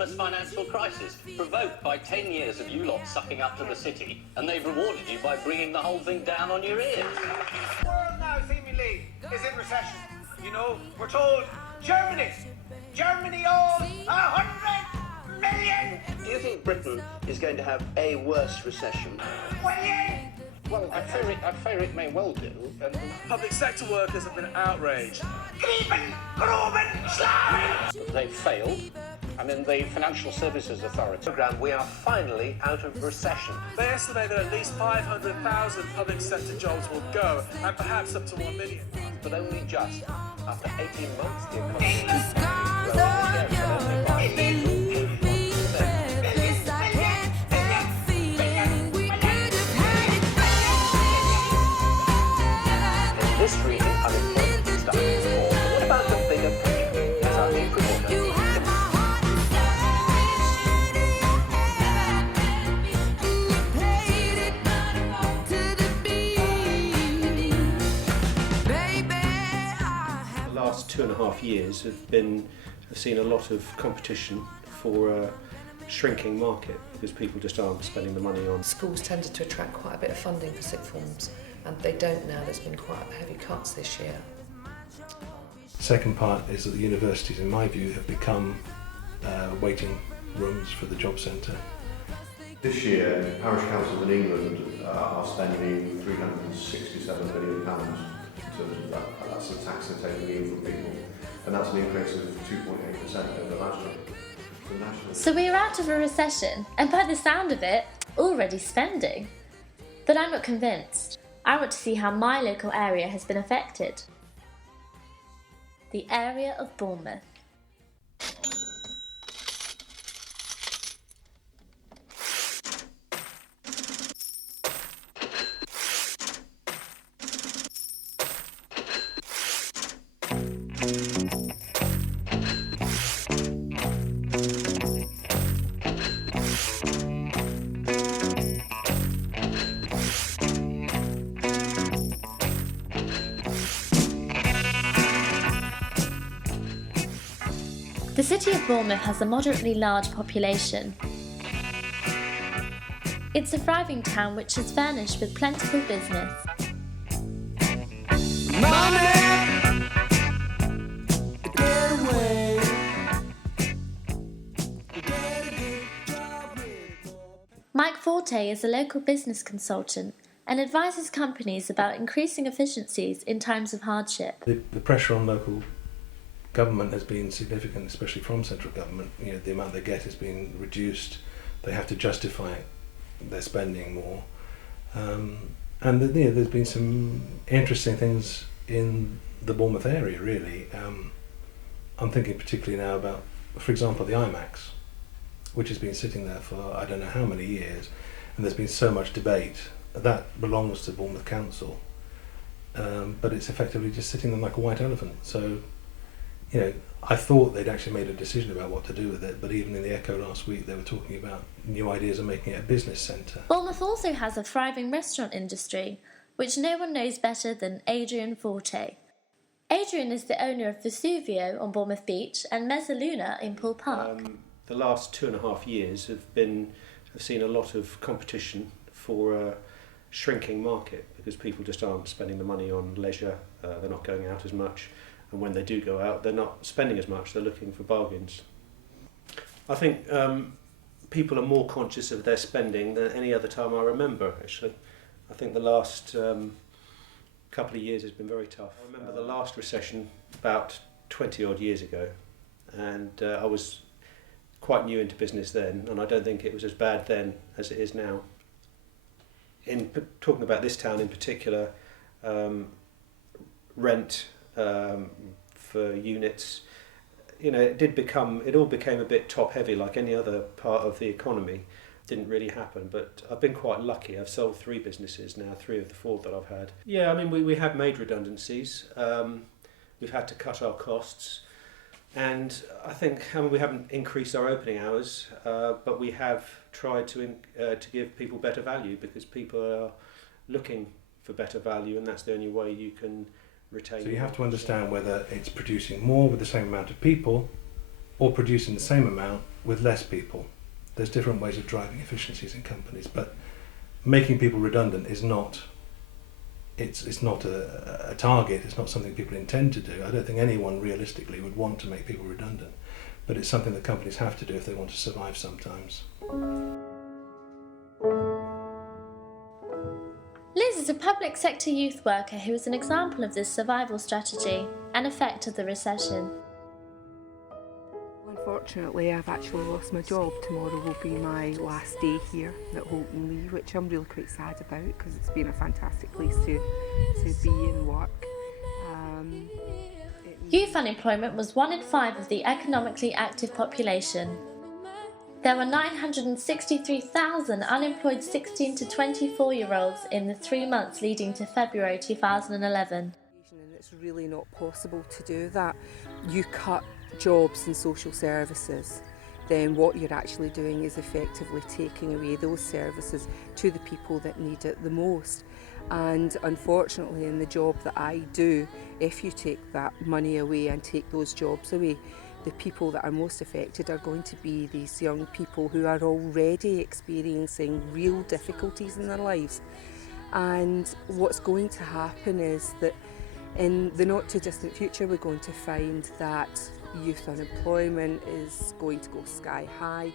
enormous financial crisis provoked by 10 years of you lot sucking up to the city, and they've rewarded you by bringing the whole thing down on your ears. The world now seemingly is in recession. You know, we're told Germany owes 100 million. Do you think Britain is going to have a worse recession? Well, I fear it may well do. And public sector workers have been outraged. They've failed. I mean, the Financial Services Authority. We are finally out of recession. They estimate that at least 500,000 public sector jobs will go, and perhaps up to 1 million. But only just. After 18 months, the economy This really unemployment is starting to fall. What about the bigger picture? Is our new promoter? The last 2.5 years have seen a lot of competition for a shrinking market because people just aren't spending the money on. Schools tended to attract quite a bit of funding for sixth forms, and they don't now. There's been quite heavy cuts this year. Second part is that the universities, in my view, have become waiting rooms for the job centre. This year, parish councils in England are spending £367 million in terms of that. That's the tax they're taking in from people, and that's an increase of 2.8% over last year. So we're out of a recession, and by the sound of it, already spending. But I'm not convinced. I want to see how my local area has been affected. The area of Bournemouth. The city of Bournemouth has a moderately large population. It's a thriving town which is furnished with plentiful business. Mike Forte is a local business consultant and advises companies about increasing efficiencies in times of hardship. The pressure on local government has been significant, especially from central government. You know, the amount they get has been reduced. They have to justify their spending more. And there's been some interesting things in the Bournemouth area, really. I'm thinking particularly now about, for example, the IMAX, which has been sitting there for I don't know how many years, and there's been so much debate. That belongs to Bournemouth Council, but it's effectively just sitting there like a white elephant. So, you know, I thought they'd actually made a decision about what to do with it, but even in the Echo last week they were talking about new ideas of making it a business centre. Bournemouth also has a thriving restaurant industry, which no one knows better than Adrian Forte. Adrian is the owner of Vesuvio on Bournemouth Beach and Mezzaluna in Poole Park. The last 2.5 years have seen a lot of competition for a shrinking market because people just aren't spending the money on leisure, they're not going out as much. And when they do go out, they're not spending as much, they're looking for bargains. I think people are more conscious of their spending than any other time I remember, actually. I think the last couple of years has been very tough. I remember the last recession about 20 odd years ago, and I was quite new into business then, and I don't think it was as bad then as it is now. In talking about this town in particular, rent for units, you know, it all became a bit top heavy like any other part of the economy. Didn't really happen, but I've been quite lucky. I've sold 3 businesses now, 3 of the 4 that I've had. Yeah, I mean, we have made redundancies. We've had to cut our costs, and I think we haven't increased our opening hours, but we have tried to give people better value because people are looking for better value, and that's the only way you can retain. So you have to understand whether it's producing more with the same amount of people, or producing the same amount with less people. There's different ways of driving efficiencies in companies, but making people redundant is not, it's not a target, it's not something people intend to do. I don't think anyone realistically would want to make people redundant, but it's something that companies have to do if they want to survive sometimes. Liz is a public sector youth worker who is an example of this survival strategy and effect of the recession. Unfortunately, I've actually lost my job. Tomorrow will be my last day here at Holton Lee, which I'm really quite sad about because it's been a fantastic place to be and work. Youth unemployment was 1 in 5 of the economically active population. There were 963,000 unemployed 16 to 24-year-olds in the 3 months leading to February 2011. And it's really not possible to do that. You cut jobs and social services, then what you're actually doing is effectively taking away those services to the people that need it the most. And unfortunately, in the job that I do, if you take that money away and take those jobs away, the people that are most affected are going to be these young people who are already experiencing real difficulties in their lives. And what's going to happen is that in the not too distant future, we're going to find that youth unemployment is going to go sky high.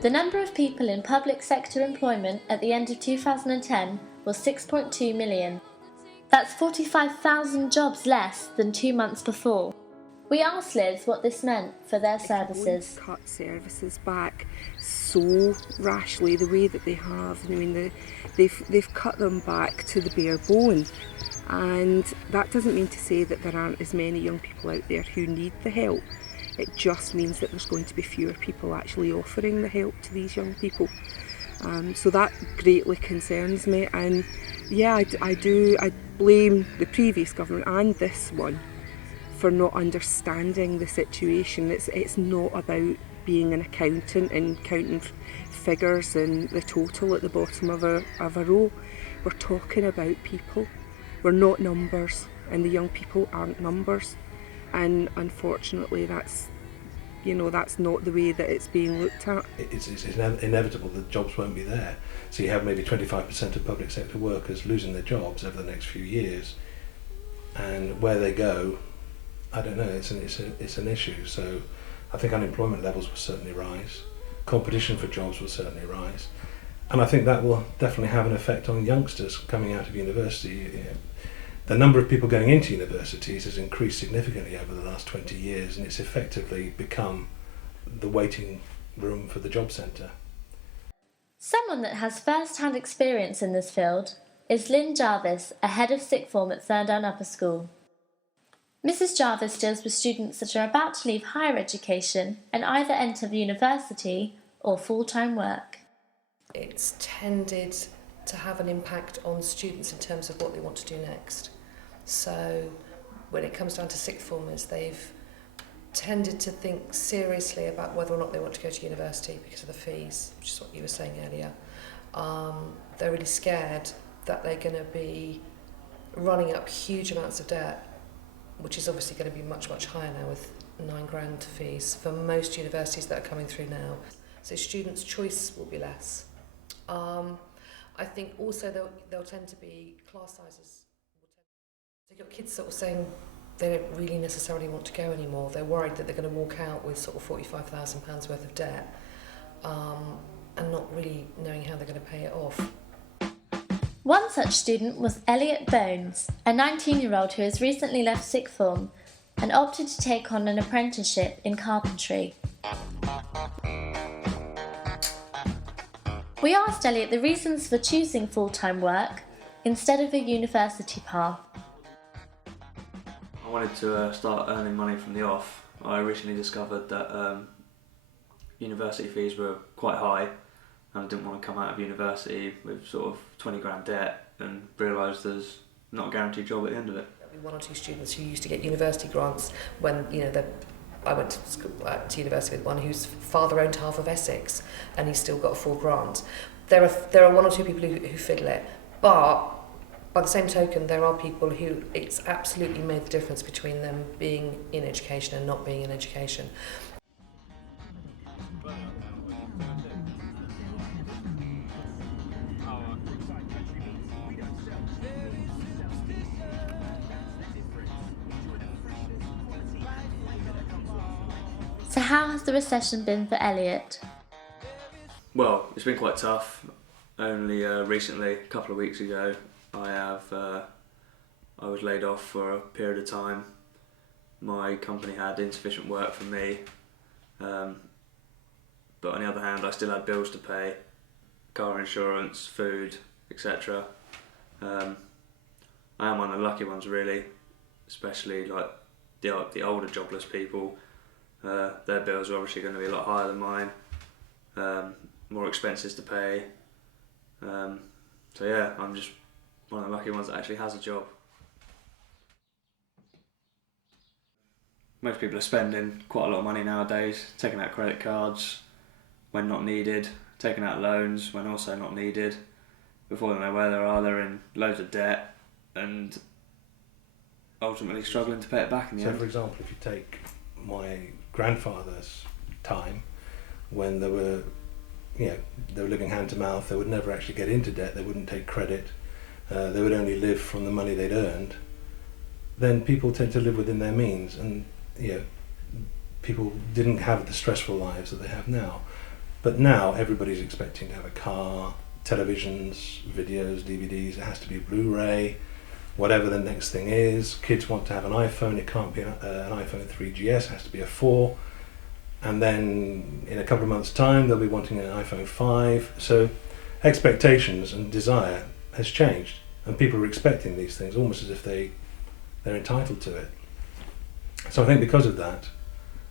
The number of people in public sector employment at the end of 2010 was 6.2 million. That's 45,000 jobs less than 2 months before. We asked Liz what this meant for their services. Cut services back so rashly the way that they have. I mean, they've cut them back to the bare bone. And that doesn't mean to say that there aren't as many young people out there who need the help. It just means that there's going to be fewer people actually offering the help to these young people. So that greatly concerns me. And yeah, I blame the previous government and this one for not understanding the situation. It's not about being an accountant and counting figures and the total at the bottom of a row. We're talking about people. We're not numbers, and the young people aren't numbers. And unfortunately, that's not the way that it's being looked at. It's inevitable that jobs won't be there. So you have maybe 25% of public sector workers losing their jobs over the next few years, and where they go, I don't know. It's an issue. So I think unemployment levels will certainly rise. Competition for jobs will certainly rise. And I think that will definitely have an effect on youngsters coming out of university. The number of people going into universities has increased significantly over the last 20 years, and it's effectively become the waiting room for the job centre. Someone that has first-hand experience in this field is Lynn Jarvis, a head of sixth form at Thurndon Upper School. Mrs. Jarvis deals with students that are about to leave higher education and either enter university or full-time work. It's tended to have an impact on students in terms of what they want to do next. So when it comes down to sixth formers, they've tended to think seriously about whether or not they want to go to university because of the fees, which is what you were saying earlier. They're really scared that they're going to be running up huge amounts of debt, which is obviously going to be much, much higher now with £9,000 fees for most universities that are coming through now. So students' choice will be less. I think also there'll tend to be class sizes. So you've got kids sort of saying they don't really necessarily want to go anymore. They're worried that they're going to walk out with sort of £45,000 worth of debt and not really knowing how they're going to pay it off. One such student was Elliot Bones, a 19-year-old who has recently left sixth form and opted to take on an apprenticeship in carpentry. We asked Elliot the reasons for choosing full-time work instead of a university path. I wanted to start earning money from the off. I recently discovered that university fees were quite high, and I didn't want to come out of university with sort of 20 grand debt and realise there's not a guaranteed job at the end of it. There'll be one or two students who used to get university grants when, I went to school, to university with one whose father owned half of Essex and he's still got a full grant. There are one or two people who fiddle it, but by the same token, there are people who it's absolutely made the difference between them being in education and not being in education. So how has the recession been for Elliot? Well, it's been quite tough. Only recently, a couple of weeks ago, I was laid off for a period of time. My company had insufficient work for me, but on the other hand, I still had bills to pay, car insurance, food, etc. I am one of the lucky ones, really, especially like the older jobless people. Their bills are obviously going to be a lot higher than mine, more expenses to pay. So yeah, I'm just one of the lucky ones that actually has a job. Most people are spending quite a lot of money nowadays, taking out credit cards when not needed, taking out loans when also not needed. Before they know where they are, they're in loads of debt and ultimately struggling to pay it back in the end. So for example, if you take my grandfather's time, when they were living hand to mouth, they would never actually get into debt, they wouldn't take credit, they would only live from the money they'd earned, then people tend to live within their means, and people didn't have the stressful lives that they have now. But now everybody's expecting to have a car, televisions, videos, DVDs, it has to be Blu-ray, whatever the next thing is. Kids want to have an iPhone, it can't be an iPhone 3GS, it has to be a 4. And then in a couple of months' time they'll be wanting an iPhone 5. So expectations and desire has changed, and people are expecting these things almost as if they're entitled to it. So I think because of that,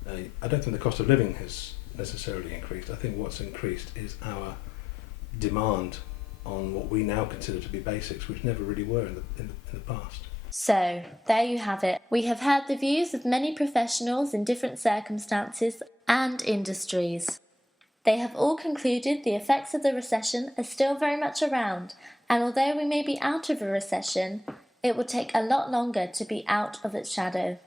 I don't think the cost of living has necessarily increased. I think what's increased is our demand on what we now consider to be basics, which never really were in the past. So, there you have it. We have heard the views of many professionals in different circumstances and industries. They have all concluded the effects of the recession are still very much around, and although we may be out of a recession, it will take a lot longer to be out of its shadow.